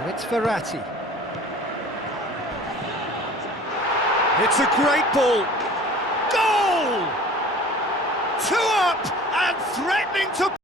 And it's Verratti. It's a great ball. Goal! 2 up and threatening to...